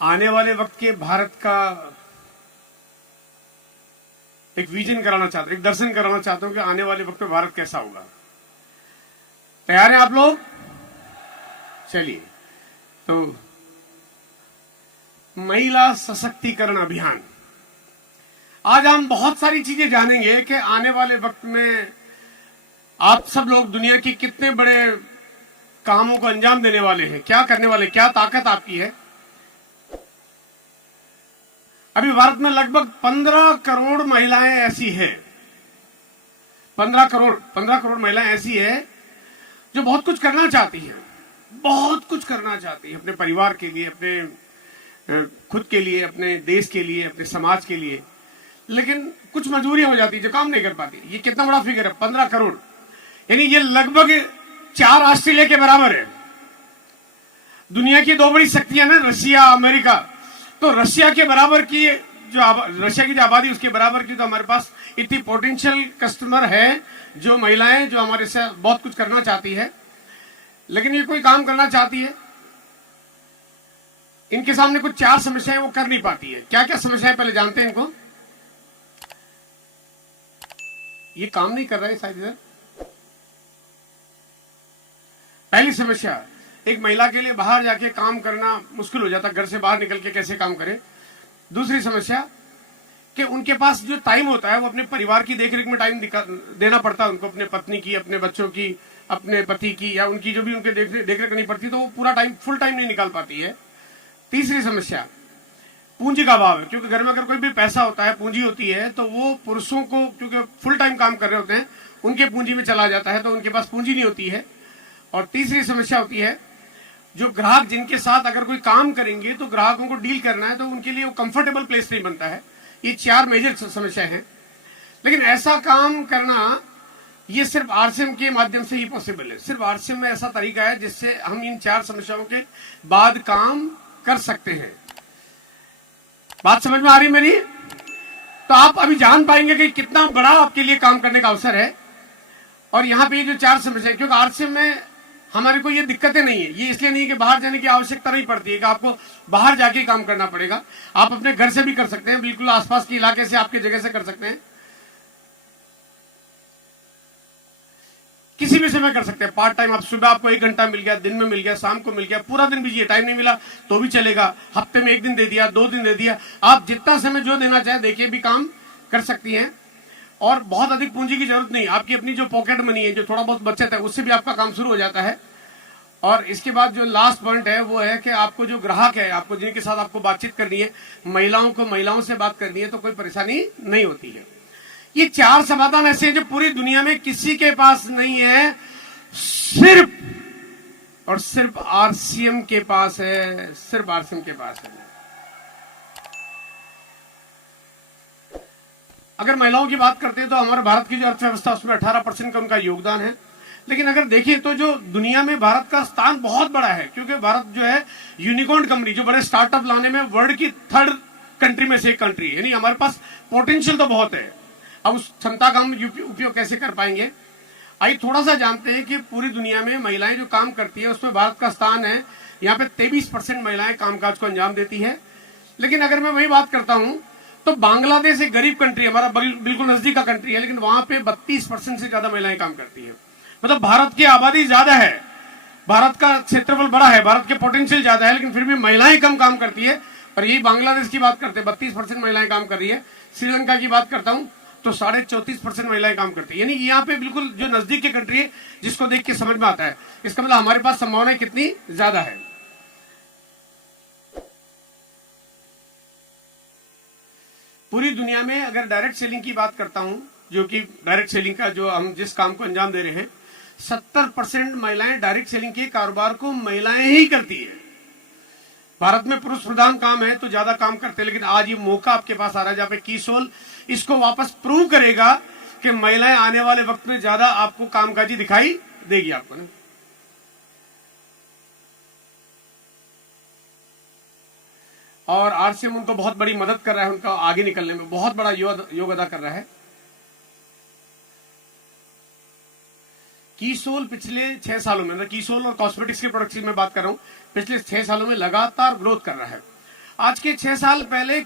आने वाले वक्त के भारत का एक विजन कराना चाहता हूं, एक दर्शन कराना चाहता हूं कि आने वाले वक्त में भारत कैसा होगा। तैयार हैं आप लोग? चलिए, तो महिला सशक्तिकरण अभियान, आज हम बहुत सारी चीजें जानेंगे कि आने वाले वक्त में आप सब लोग दुनिया की कितने बड़े कामों को अंजाम देने वाले हैं, क्या करने वाले, क्या ताकत आपकी है। अभी भारत में लगभग 15 करोड़ महिलाएं ऐसी हैं, 15 करोड़ महिलाएं ऐसी है जो बहुत कुछ करना चाहती हैं, बहुत कुछ करना चाहती है अपने परिवार के लिए, अपने खुद के लिए, अपने देश के लिए, अपने समाज के लिए, लेकिन कुछ मजबूरियां हो जाती है जो काम नहीं कर पाती। ये कितना बड़ा फिगर है, 15 करोड़, यानी ये लगभग 4 ऑस्ट्रेलिया के बराबर है। दुनिया की 2 बड़ी शक्तियां ना, रशिया, अमेरिका, तो रशिया के बराबर की रशिया की जो आबादी उसके बराबर की तो हमारे पास इतनी पोटेंशियल कस्टमर है, जो महिलाएं जो हमारे से बहुत कुछ करना चाहती है, लेकिन ये कोई काम करना चाहती है, इनके सामने कुछ 4 समस्याएं वो कर नहीं पाती है। क्या क्या समस्याएं पहले जानते हैं इनको। ये काम नहीं कर रहा है शायद इधर। पहली समस्या, एक महिला के लिए बाहर जाके काम करना मुश्किल हो जाता, घर से बाहर निकल के कैसे काम करे। दूसरी समस्या कि उनके पास जो टाइम होता है वो अपने परिवार की देखरेख में टाइम देना पड़ता है उनको, अपने पत्नी की, अपने बच्चों की, अपने पति की, या उनकी जो भी उनके देखरेख करनी पड़ती है, तो वो पूरा टाइम, फुल टाइम नहीं निकाल पाती है। तीसरी समस्या, पूंजी का अभाव है, क्योंकि घर में अगर कोई भी पैसा होता है, पूंजी होती है, तो वो पुरुषों को, क्योंकि फुल टाइम काम कर रहे होते हैं, उनके पूंजी में चला जाता है, तो उनके पास पूंजी नहीं होती है। और तीसरी समस्या होती है, जो ग्राहक जिनके साथ अगर कोई काम करेंगे तो ग्राहकों को डील करना है, तो उनके लिए वो कंफर्टेबल प्लेस नहीं बनता है। ये 4 मेजर समस्या है, लेकिन ऐसा काम करना ये सिर्फ आरसीएम के माध्यम से ही पॉसिबल है। सिर्फ आरसीएम में ऐसा तरीका है जिससे हम इन 4 समस्याओं के बाद काम कर सकते हैं। बात समझ में आ रही मेरी? तो आप अभी जान पाएंगे कि कितना बड़ा आपके लिए काम करने का अवसर है। और यहाँ पे ये जो 4 समस्या, क्योंकि आरसीएम में हमारे को ये दिक्कतें नहीं है, ये इसलिए नहीं कि बाहर जाने की आवश्यकता नहीं पड़ती है कि आपको बाहर जाके काम करना पड़ेगा। आप अपने घर से भी कर सकते हैं, बिल्कुल आसपास के इलाके से, आपके जगह से कर सकते हैं, किसी भी समय कर सकते हैं। पार्ट टाइम, आप सुबह आपको 1 घंटा मिल गया, दिन में मिल गया, शाम को मिल गया, पूरा दिन बिजी है, टाइम नहीं मिला तो भी चलेगा, हफ्ते में 1 दिन दे दिया, 2 दिन दे दिया, आप जितना समय जो देना चाहे देखिए भी काम कर सकती हैं। और बहुत अधिक पूंजी की जरूरत नहीं, आपकी अपनी जो पॉकेट मनी है, जो थोड़ा बहुत बचत है, उससे भी आपका काम शुरू हो जाता है। और इसके बाद जो लास्ट पॉइंट है वो है कि आपको जो ग्राहक है, आपको जिनके साथ आपको बातचीत करनी है, महिलाओं को महिलाओं से बात करनी है, तो कोई परेशानी नहीं होती है। ये 4 समाधान ऐसे हैं जो पूरी दुनिया में किसी के पास नहीं है, सिर्फ और सिर्फ आरसीएम के पास है, सिर्फ आरसीएम के पास है। अगर महिलाओं की बात करते हैं तो हमारे भारत की जो अर्थव्यवस्था उसमें 18% का उनका योगदान है। लेकिन अगर देखिए तो जो दुनिया में भारत का स्थान बहुत बड़ा है, क्योंकि भारत जो है यूनिकॉर्न कंपनी, जो बड़े स्टार्टअप लाने में वर्ल्ड की 3rd कंट्री में से एक कंट्री है, यानी हमारे पास पोटेंशियल तो बहुत है। अब उस क्षमता का हम उपयोग कैसे कर पाएंगे, आइए थोड़ा सा जानते हैं कि पूरी दुनिया में महिलाएं जो काम करती है उसमें भारत का स्थान है। यहाँ पे 23% महिलाएं कामकाज को अंजाम देती है। लेकिन अगर मैं वही बात करता हूं तो बांग्लादेश एक गरीब कंट्री है, हमारा बिल्कुल नजदीक का कंट्री है, लेकिन वहां पे 32% से ज्यादा महिलाएं काम करती है। मतलब भारत की आबादी ज्यादा है, भारत का क्षेत्रफल बड़ा है, भारत के पोटेंशियल ज्यादा है, लेकिन फिर भी महिलाएं कम काम करती है। और यही बांग्लादेश की बात करते हैं, 32% महिलाएं काम कर रही है। श्रीलंका की बात करता हूं तो 34.5% महिलाएं काम करती है। यानी यहाँ पे बिल्कुल जो नजदीक की कंट्री है, जिसको देख के समझ में आता है, इसका मतलब हमारे पास संभावनाएं कितनी ज्यादा है। पूरी दुनिया में अगर डायरेक्ट सेलिंग की बात करता हूं, जो कि डायरेक्ट सेलिंग का जो हम जिस काम को अंजाम दे रहे हैं, 70% महिलाएं डायरेक्ट सेलिंग के कारोबार को महिलाएं ही करती है। भारत में पुरुष प्रधान काम है तो ज्यादा काम करते हैं, लेकिन आज ये मौका आपके पास आ रहा है जहां पे कीसोल इसको वापस प्रूव करेगा कि महिलाएं आने वाले वक्त में ज्यादा आपको कामकाजी दिखाई देगी आपको ना। और आरसीएम उनको बहुत बड़ी मदद कर रहा है, उनका आगे निकलने में बहुत बड़ा योग अदा कर रहा है। कीसोल पिछले 6 सालों में, कीसोल और कॉस्मेटिक्स के प्रोडक्ट्स में बात कर रहा हूं, पिछले 6 सालों में लगातार ग्रोथ कर रहा है। आज के 6 साल पहले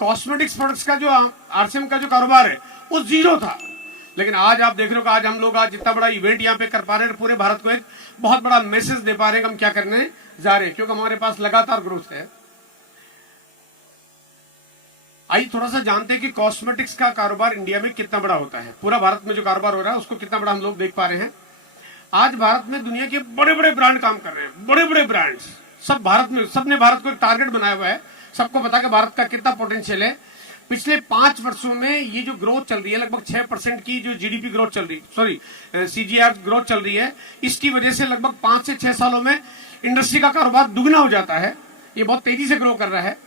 कॉस्मेटिक्स प्रोडक्ट्स का जो आरसीएम का जो कारोबार है वो जीरो था, लेकिन आज आप देख रहे हो कि आज हम लोग आज इतना बड़ा इवेंट यहाँ पे कर पा रहे हैं, पूरे भारत को एक बहुत बड़ा मैसेज दे पा रहे हैं कि हम क्या करने जा रहे हैं, क्योंकि हमारे पास लगातार ग्रोथ है। आइए थोड़ा सा जानते हैं कि कॉस्मेटिक्स का कारोबार इंडिया में कितना बड़ा होता है। पूरा भारत में जो कारोबार हो रहा है उसको कितना बड़ा हम लोग देख पा रहे हैं। आज भारत में दुनिया के बड़े बड़े ब्रांड काम कर रहे हैं, बड़े बड़े ब्रांड्स सब भारत में, सबने भारत को एक टारगेट बनाया हुआ है। सबको पता है कि भारत का कितना पोटेंशियल है। पिछले 5 वर्षों में ये जो ग्रोथ चल रही है, लगभग 6% की जो जीडीपी ग्रोथ चल रही, सॉरी सीजीआर ग्रोथ चल रही है, इसकी वजह से लगभग 5 से 6 सालों में इंडस्ट्री का कारोबार दुगना हो जाता है। ये बहुत तेजी से ग्रो कर रहा है।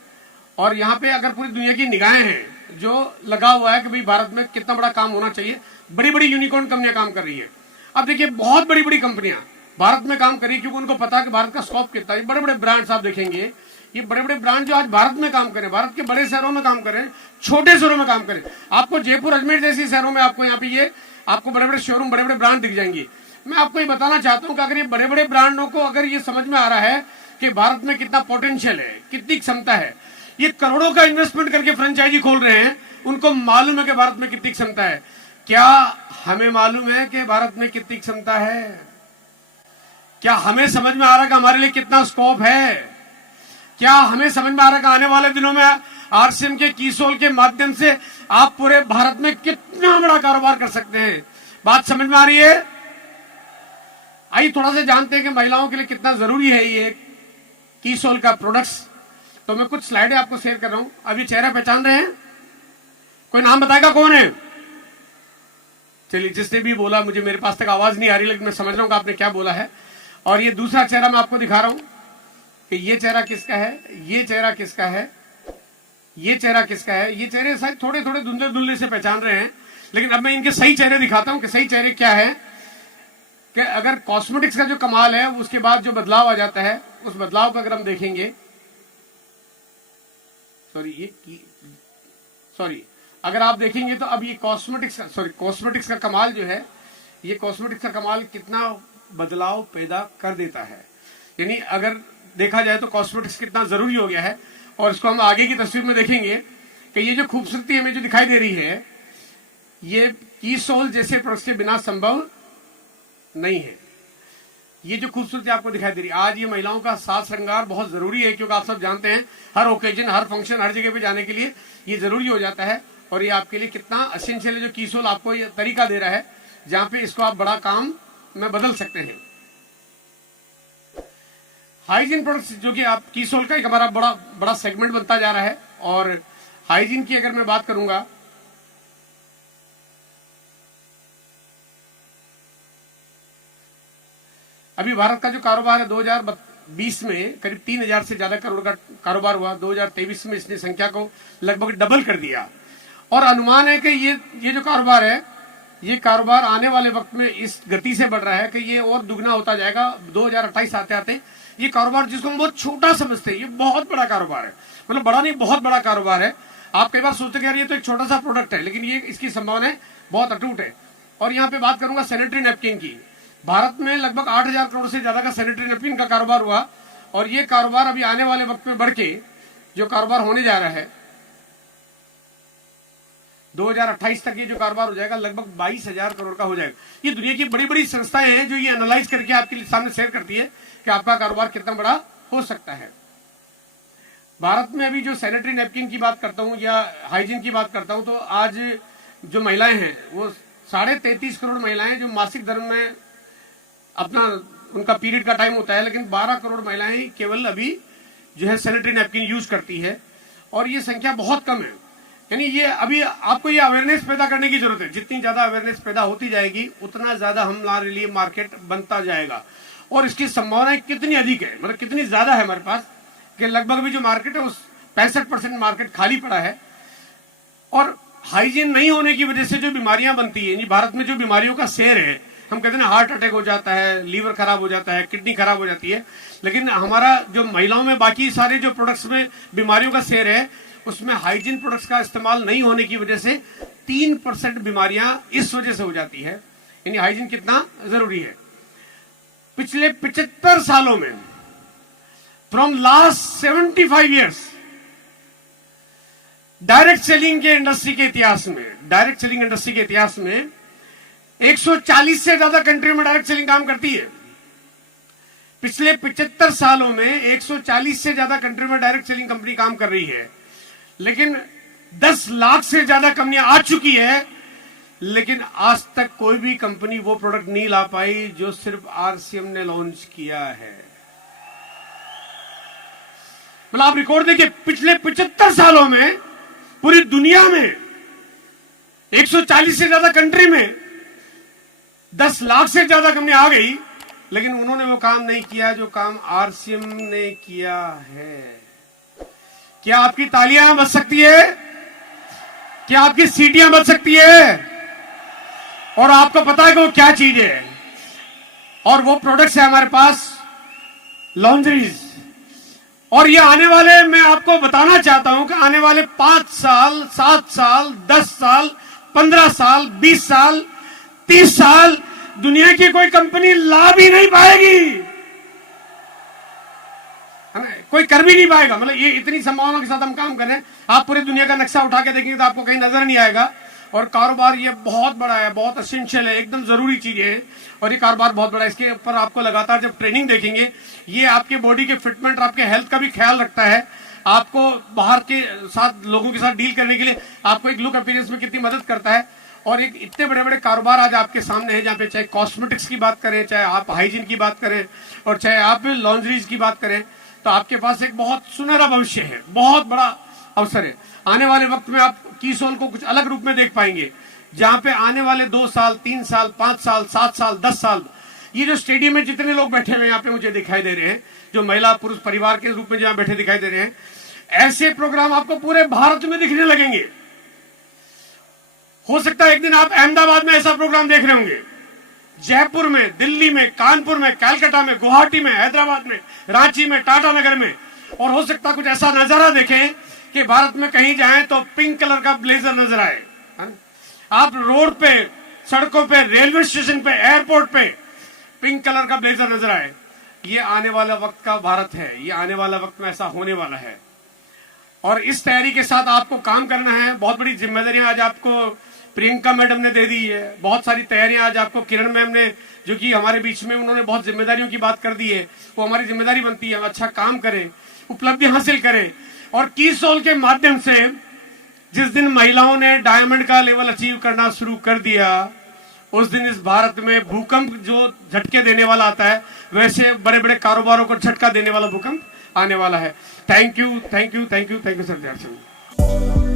और यहाँ पे अगर पूरी दुनिया की निगाहें हैं जो लगा हुआ है कि भाई भारत में कितना बड़ा काम होना चाहिए, बड़ी बड़ी यूनिकॉर्न कंपनियां काम कर रही है। अब देखिए बहुत बड़ी बड़ी कंपनियां भारत में काम कर रही है, क्योंकि उनको पता है कि भारत का स्कोप कितना है। बड़े बड़े ब्रांड्स आप देखेंगे, ये बड़े बड़े ब्रांड जो आज भारत में काम करें, भारत के बड़े शहरों में काम करें, छोटे शहरों में काम करें। आपको जयपुर अजमेर जैसे शहरों में आपको यहाँ पे ये आपको बड़े बड़े शोरूम, बड़े बड़े ब्रांड दिख जाएंगे। मैं आपको ये बताना चाहता हूँ कि अगर ये बड़े बड़े ब्रांडों को अगर ये समझ में आ रहा है कि भारत में कितना पोटेंशियल है, कितनी क्षमता है, ये करोड़ों का इन्वेस्टमेंट करके फ्रेंचाइजी खोल रहे हैं, उनको मालूम है कि भारत में कितनी क्षमता है। क्या हमें मालूम है कि भारत में कितनी क्षमता है? क्या हमें समझ में आ रहा है कि हमारे लिए कितना स्कोप है? क्या हमें समझ में आ रहा है कि आने वाले दिनों में आरसीएम के कीसोल के माध्यम से आप पूरे भारत में कितना बड़ा कारोबार कर सकते हैं? बात समझ में आ रही है? आइए थोड़ा सा जानते हैं कि महिलाओं के लिए कितना जरूरी है ये कीसोल का प्रोडक्ट्स। तो मैं कुछ स्लाइडें आपको शेयर कर रहा हूं। अभी चेहरा पहचान रहे हैं? कोई नाम बताएगा कौन है? चलिए, जिसने भी बोला, मुझे मेरे पास तक आवाज नहीं आ रही, लेकिन मैं समझ रहा हूं कि आपने क्या बोला है। और ये दूसरा चेहरा मैं आपको दिखा रहा हूं कि ये चेहरा किसका है, ये चेहरा किसका है, ये चेहरा किसका है। ये चेहरे शायद थोड़े थोड़े धुंधले धुंधले से पहचान रहे हैं, लेकिन अब मैं इनके सही चेहरे दिखाता हूं कि सही चेहरे क्या है। कि अगर कॉस्मेटिक्स का जो कमाल है उसके बाद जो बदलाव आ जाता है, उस बदलाव को अगर हम देखेंगे, सॉरी अगर आप देखेंगे तो अब ये कॉस्मेटिक्स का कमाल जो है, ये कॉस्मेटिक्स का कमाल कितना बदलाव पैदा कर देता है। यानी अगर देखा जाए तो कॉस्मेटिक्स कितना जरूरी हो गया है। और इसको हम आगे की तस्वीर में देखेंगे कि ये जो खूबसूरती हमें जो दिखाई दे रही है, ये कीसोल जैसे प्रोडक्ट्स के बिना संभव नहीं है। ये जो खूबसूरती आपको दिखाई दे रही है, आज ये महिलाओं का साज श्रृंगार बहुत जरूरी है, क्योंकि आप सब जानते हैं हर ओकेजन, हर फंक्शन, हर जगह पे जाने के लिए ये जरूरी हो जाता है। और ये आपके लिए कितना एसेंशियल है जो कीसोल आपको ये तरीका दे रहा है, जहां पे इसको आप बड़ा काम में बदल सकते हैं। हाइजीन प्रोडक्ट्स जो कि आप कीसोल का एक हमारा बड़ा सेगमेंट बनता जा रहा है। और हाइजीन की अगर मैं बात करूंगा, अभी भारत का जो कारोबार है 2020 में करीब 3000 से ज्यादा करोड़ का कारोबार हुआ। 2023 में इसने संख्या को लगभग डबल कर दिया। और अनुमान है कि ये जो कारोबार है, ये कारोबार आने वाले वक्त में इस गति से बढ़ रहा है कि ये और दुगना होता जाएगा। 2028 आते आते ये कारोबार, जिसको हम बहुत छोटा समझते हैं, ये बहुत बड़ा कारोबार है। मतलब बड़ा नहीं, बहुत बड़ा कारोबार है। आप कई बार सोचते हैं यार ये तो एक छोटा सा प्रोडक्ट है, लेकिन ये इसकी संभावनाएं बहुत अटूट है। और यहाँ पे बात करूंगा सैनिटरी नैपकिन की। भारत में लगभग 8000 करोड़ से ज्यादा का सैनिटरी नैपकिन का कारोबार हुआ। और ये कारोबार अभी आने वाले वक्त में बढ़ के जो कारोबार होने जा रहा है, 2028 तक ये जो कारोबार हो जाएगा लगभग 22000 करोड़ का हो जाएगा। ये दुनिया की बड़ी बड़ी संस्थाएं हैं जो ये एनालाइज करके आपके सामने शेयर करती है कि आपका कारोबार कितना बड़ा हो सकता है। भारत में अभी जो सैनिटरी नैपकिन की बात करता हूं या हाइजीन की बात करता हूं, तो आज जो महिलाएं हैं वो 33.5 करोड़ महिलाएं जो मासिक धर्म में अपना उनका पीरियड का टाइम होता है, लेकिन 12 करोड़ महिलाएं केवल अभी जो है सैनिटरी नैपकिन यूज करती है। और ये संख्या बहुत कम है। यानी ये अभी आपको ये अवेयरनेस पैदा करने की जरूरत है। जितनी ज्यादा अवेयरनेस पैदा होती जाएगी उतना ज्यादा हमारे लिए मार्केट बनता जाएगा। और इसकी संभावनाएं कितनी अधिक है, मतलब कितनी ज्यादा है हमारे पास, कि लगभग भी जो मार्केट है उस 65% मार्केट खाली पड़ा है। और हाइजीन नहीं होने की वजह से जो बीमारियां बनती है, भारत में जो बीमारियों का शेयर है, हम कहते हैं ना हार्ट अटैक हो जाता है, लीवर खराब हो जाता है, किडनी खराब हो जाती है, लेकिन हमारा जो महिलाओं में बाकी सारे जो प्रोडक्ट्स में बीमारियों का शेयर है, उसमें हाइजीन प्रोडक्ट्स का इस्तेमाल नहीं होने की वजह से 3% बीमारियां इस वजह से हो जाती है। यानी हाइजीन कितना जरूरी है। पिछले 75 सालों में, from last 75 years, direct selling के इंडस्ट्री के इतिहास में, डायरेक्ट सेलिंग इंडस्ट्री के इतिहास में 140 से ज्यादा कंट्री में डायरेक्ट सेलिंग काम करती है। पिछले 75 सालों में 140 से ज्यादा कंट्री में डायरेक्ट सेलिंग कंपनी काम कर रही है, लेकिन 10 लाख से ज्यादा कंपनियां आ चुकी है, लेकिन आज तक कोई भी कंपनी वो प्रोडक्ट नहीं ला पाई जो सिर्फ आरसीएम ने लॉन्च किया है। मतलब आप रिकॉर्ड देखिए, पिछले 75 सालों में पूरी दुनिया में 140 से ज्यादा कंट्री में 10 लाख से ज्यादा कंपनी आ गई, लेकिन उन्होंने वो काम नहीं किया जो काम आरसीएम ने किया है। क्या आपकी तालियां बज सकती है? क्या आपकी सीटियां बज सकती है? और आपको पता है कि वो क्या चीज है? और वो प्रोडक्ट्स है हमारे पास लॉन्ड्रीज। और ये आने वाले, मैं आपको बताना चाहता हूं कि आने वाले 5 साल, 7 साल, 10 साल, 15 साल, 20 साल, 30 साल दुनिया की कोई कंपनी ला भी नहीं पाएगी, है ना? कोई कर भी नहीं पाएगा। मतलब ये इतनी संभावना के साथ हम काम कर रहे हैं। आप पूरी दुनिया का नक्शा उठा के देखेंगे तो आपको कहीं नजर नहीं आएगा। और कारोबार ये बहुत बड़ा है, बहुत एसेंशियल है, एकदम जरूरी चीज है। और ये कारोबार बहुत बड़ा है। इसके ऊपर आपको लगातार जब ट्रेनिंग देखेंगे, ये आपके बॉडी के फिटमेंट और आपके हेल्थ का भी ख्याल रखता है। आपको बाहर के साथ लोगों के साथ डील करने के लिए आपको एक लुक अपीयरेंस में कितनी मदद करता है। और एक इतने बड़े बड़े कारोबार आज आपके सामने हैं, जहां पे चाहे कॉस्मेटिक्स की बात करें, चाहे आप हाइजीन की बात करें, और चाहे आप लॉन्ड्रीज की बात करें, तो आपके पास एक बहुत सुनहरा भविष्य है, बहुत बड़ा अवसर है। आने वाले वक्त में आप कीसोल को कुछ अलग रूप में देख पाएंगे, जहां पे आने वाले 2 साल, 3 साल, 5 साल, 7 साल, 10 साल, ये जो स्टेडियम में जितने लोग बैठे हुए यहाँ पे मुझे दिखाई दे रहे हैं, जो महिला पुरुष परिवार के रूप में जहां बैठे दिखाई दे रहे हैं, ऐसे प्रोग्राम आपको पूरे भारत में दिखने लगेंगे। हो सकता है एक दिन आप अहमदाबाद में ऐसा प्रोग्राम देख रहे होंगे, जयपुर में, दिल्ली में, कानपुर में, कलकत्ता में, गुवाहाटी में, हैदराबाद में, रांची में, टाटा नगर में। और हो सकता है कुछ ऐसा नजारा देखें कि भारत में कहीं जाएं तो पिंक कलर का ब्लेजर नजर आए। आप रोड पे, सड़कों पे, रेलवे स्टेशन पे, एयरपोर्ट पे पिंक कलर का ब्लेजर नजर आए। ये आने वाला वक्त का भारत है, ये आने वाला वक्त में ऐसा होने वाला है। और इस तैयारी के साथ आपको काम करना है। बहुत बड़ी जिम्मेदारियां आज आपको प्रियंका मैडम ने दे दी है, बहुत सारी तैयारियां आज आपको किरण मैम ने, जो कि हमारे बीच में, उन्होंने बहुत जिम्मेदारियों की बात कर दी है। वो हमारी जिम्मेदारी बनती है हम अच्छा काम करें, उपलब्धि हासिल करें। और कीसोल के माध्यम से जिस दिन महिलाओं ने डायमंड का लेवल अचीव करना शुरू कर दिया, उस दिन इस भारत में भूकंप जो झटके देने वाला आता है, वैसे बड़े बड़े कारोबारों को झटका देने वाला भूकंप आने वाला है। Thank you, thank you, thank you, thank you sir.